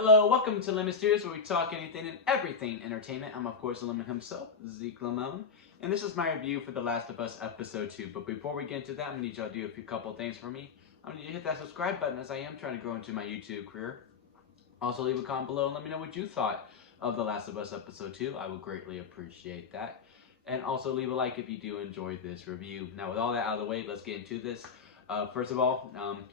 Hello, welcome to Lemon Studios, where we talk anything and everything entertainment. I'm, of course, the Lemon himself, Zeke Lemon, and this is my review for The Last of Us Episode 2. But before we get into that, I'm going to need y'all to do a couple things for me. I'm going to need you to hit that subscribe button, as I am trying to grow into my YouTube career. Also, leave a comment below and let me know what you thought of The Last of Us Episode 2. I will greatly appreciate that. And also, leave a like if you do enjoy this review. Now, with all that out of the way, let's get into this. First of all,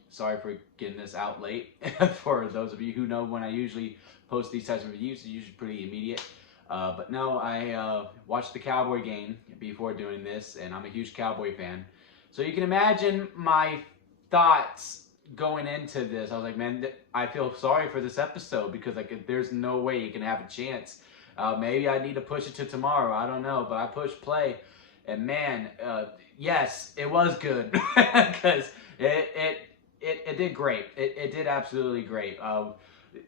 sorry for getting this out late. For those of you who know, when I usually post these types of reviews, it's usually pretty immediate. But no, I watched the Cowboy game before doing this, and I'm a huge Cowboy fan. So you can imagine my thoughts going into this. I was like, man, I feel sorry for this episode because like there's no way you can have a chance. Maybe I need to push it to tomorrow. I don't know, but I pushed play. And man, yes, it was good because it did great. It did absolutely great.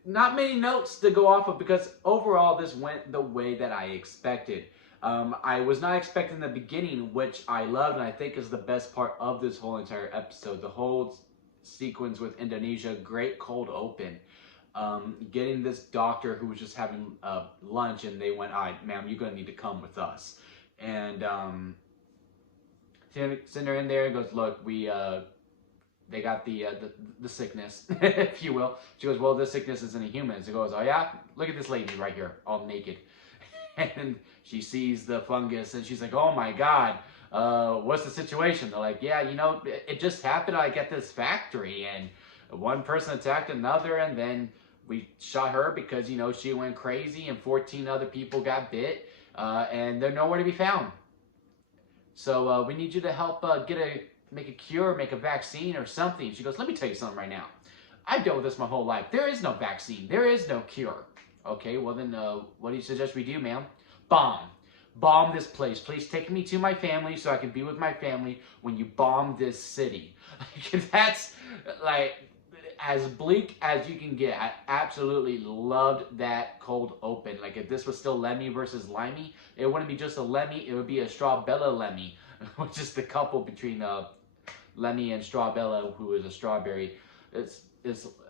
Not many notes to go off of because overall this went the way that I expected. I was not expecting the beginning, which I loved and I think is the best part of this whole entire episode. The whole sequence with Indonesia, great cold open. Getting this doctor who was just having lunch and they went, all right, ma'am, you're going to need to come with us. And send her in there and goes, look, they got the sickness, if you will. She goes, well, this sickness isn't a human. She goes, oh yeah, look at this lady right here, all naked. And she sees the fungus and she's like, oh my God, what's the situation? They're like, yeah, you know, it just happened like at this factory and one person attacked another and then we shot her because, you know, she went crazy and 14 other people got bit. And they're nowhere to be found. So we need you to help make a cure, make a vaccine or something. She goes, let me tell you something right now. I've dealt with this my whole life. There is no vaccine. There is no cure. Okay, well then what do you suggest we do, ma'am? Bomb. Bomb this place. Please take me to my family so I can be with my family when you bomb this city. That's like as bleak as you can get. I absolutely loved that cold open. Like if this was still Lemmy versus Limey, it wouldn't be just a Lemmy, it would be a Strawbella Lemmy, which is the couple between Lemmy and Strawbella, who is a strawberry. It's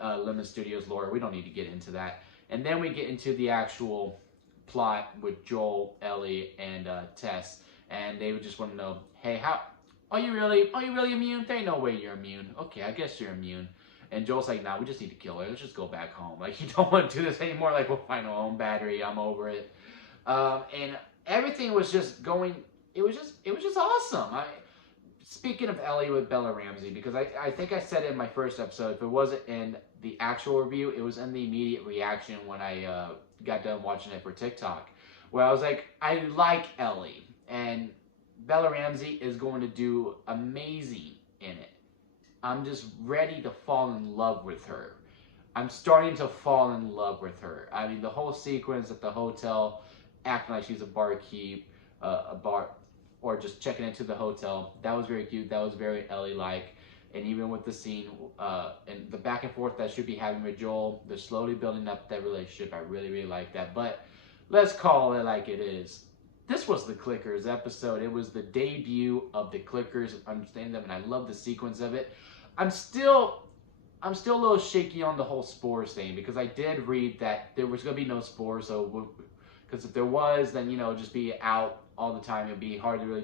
Lemon Studios lore. We don't need to get into that. And then we get into the actual plot with Joel, Ellie, and Tess, and they would just want to know, hey, are you really immune? There ain't no way you're immune. Okay, I guess you're immune. And Joel's like, nah, we just need to kill her. Let's just go back home. Like, you don't want to do this anymore. Like, we'll find our own battery. I'm over it. And everything was just going, it was just awesome. Speaking of Ellie with Bella Ramsey, because I think I said it in my first episode, if it wasn't in the actual review, it was in the immediate reaction when I got done watching it for TikTok, where I was like, I like Ellie, and Bella Ramsey is going to do amazing in it. I'm just ready to fall in love with her. I'm starting to fall in love with her. I mean, the whole sequence at the hotel, acting like she's a barkeep, or just checking into the hotel, that was very cute. That was very Ellie-like. And even with the scene and the back and forth that she'll be having with Joel, they're slowly building up that relationship. I really, really like that. But let's call it like it is. This was the Clickers episode. It was the debut of the Clickers. Understand them, and I love the sequence of it. I'm still a little shaky on the whole spores thing because I did read that there was going to be no spores. So, because if there was, then, you know, just be out all the time. It'd be hard to really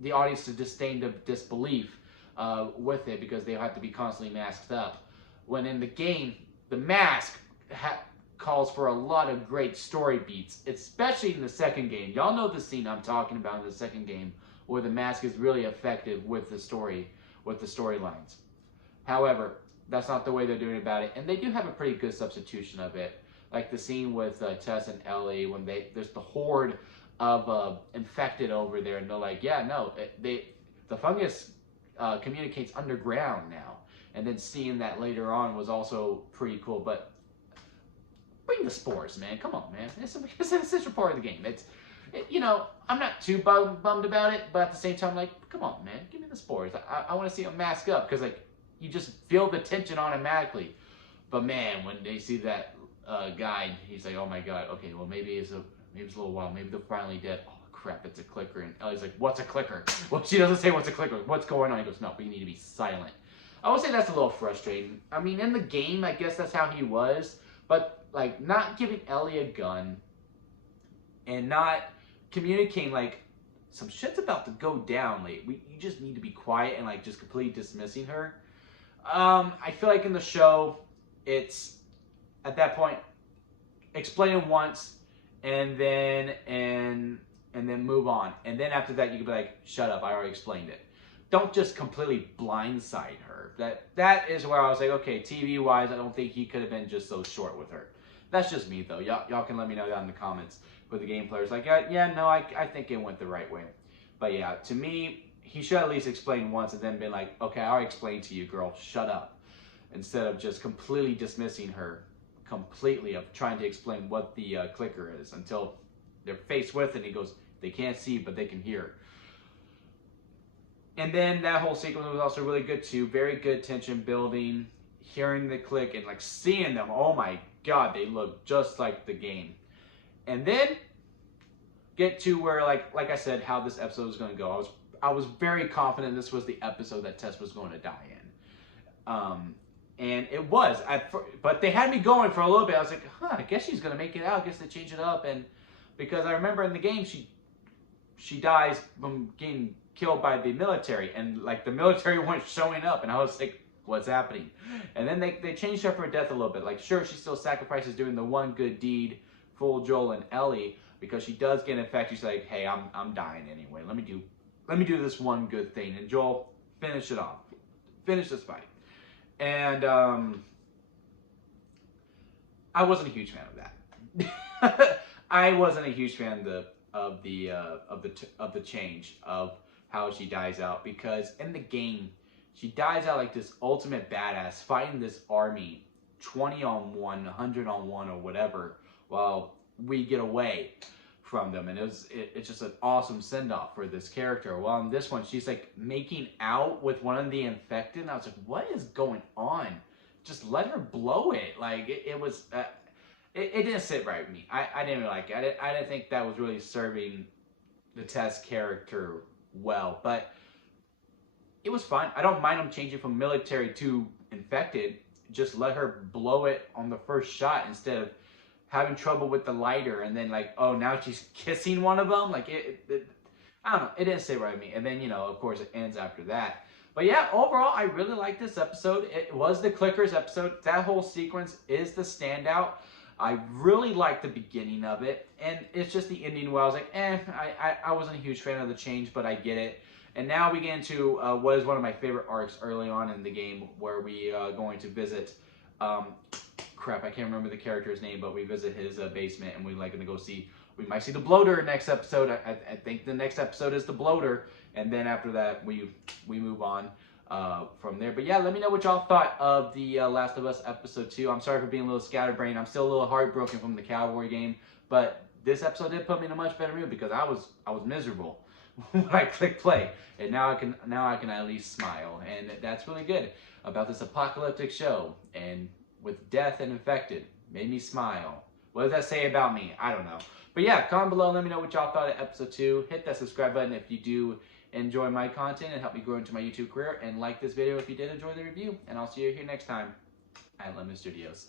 the audience to disdain the disbelief with it because they have to be constantly masked up. When in the game, the mask calls for a lot of great story beats, especially in the second game. Y'all know the scene I'm talking about in the second game where the mask is really effective with the storylines. However, that's not the way they're doing about it, and they do have a pretty good substitution of it. Like the scene with Tess and Ellie when there's the horde of infected over there, and they're like, yeah, no, the fungus communicates underground now. And then seeing that later on was also pretty cool. But bring the spores, man. Come on, man. It's such a part of the game. You know, I'm not too bummed about it, but at the same time, like, come on, man, give me the spores. I want to see them mask up because, like, you just feel the tension automatically. But man, when they see that guy, he's like, oh my God, okay, well maybe it's a little while, maybe they're finally dead. Oh crap, it's a clicker. And Ellie's like, what's a clicker? Well, she doesn't say what's a clicker. What's going on? He goes, no, but you need to be silent. I would say that's a little frustrating. I mean, in the game, I guess that's how he was, but like not giving Ellie a gun and not communicating like some shit's about to go down. Like you just need to be quiet and like just completely dismissing her. I feel like in the show, it's at that point explain it once and then move on. And then after that, you can be like, shut up, I already explained it. Don't just completely blindside her. That is where I was like, okay, TV wise, I don't think he could have been just so short with her. That's just me though. Y'all can let me know down in the comments with the game players. Like, yeah, no, I think it went the right way. But yeah, to me, he should at least explain once and then been like, okay, I already explained to you, girl, shut up. Instead of just completely dismissing her completely of trying to explain what the clicker is until they're faced with it and he goes, they can't see, but they can hear. And then that whole sequence was also really good too. Very good tension building, hearing the click and like seeing them. Oh my God, they look just like the game. And then get to where like I said, how this episode was going to go. I was very confident this was the episode that Tess was going to die in. And it was. But they had me going for a little bit. I was like, I guess she's going to make it out. I guess they change it up. And because I remember in the game, she dies from getting killed by the military. And like the military weren't showing up. And I was like, what's happening? And then they changed her for death a little bit. Like, sure, she still sacrifices doing the one good deed for Joel and Ellie. Because she does get infected. She's like, hey, I'm dying anyway. Let me do this one good thing. And Joel, finish it off. Finish this fight. And I wasn't a huge fan of that. I wasn't a huge fan of the change of how she dies out, because in the game she dies out like this ultimate badass fighting this army 20 on 1, 100 on 1 or whatever, while we get away from them. And it's just an awesome send-off for this character. While in this one, she's like making out with one of the infected, and I was like, what is going on? Just let her blow it. Like, it was, it didn't sit right with me. I didn't really like it. I didn't think that was really serving the Tess character well, but it was fine. I don't mind them changing from military to infected. Just let her blow it on the first shot instead of having trouble with the lighter, and then like, oh, now she's kissing one of them. Like I don't know. It didn't sit right with me. And then, of course, it ends after that. But yeah, overall, I really liked this episode. It was the Clickers episode. That whole sequence is the standout. I really liked the beginning of it, and it's just the ending where I was like, I wasn't a huge fan of the change, but I get it. And now we get into what is one of my favorite arcs early on in the game, where we are going to visit. Crap, I can't remember the character's name, but we visit his basement, and we're like gonna go see. We might see the bloater next episode. I think the next episode is the bloater, and then after that we move on from there. But yeah, let me know what y'all thought of the Last of Us episode 2. I'm sorry for being a little scatterbrained. I'm still a little heartbroken from the Cowboy game, but this episode did put me in a much better mood, because I was miserable when I clicked play, and now I can at least smile, and that's really good about this apocalyptic show. And with death and infected, made me smile. What does that say about me? I don't know. But yeah, comment below, let me know what y'all thought of episode 2. Hit that subscribe button if you do enjoy my content and help me grow into my YouTube career. And like this video if you did enjoy the review. And I'll see you here next time at Lemon Studios.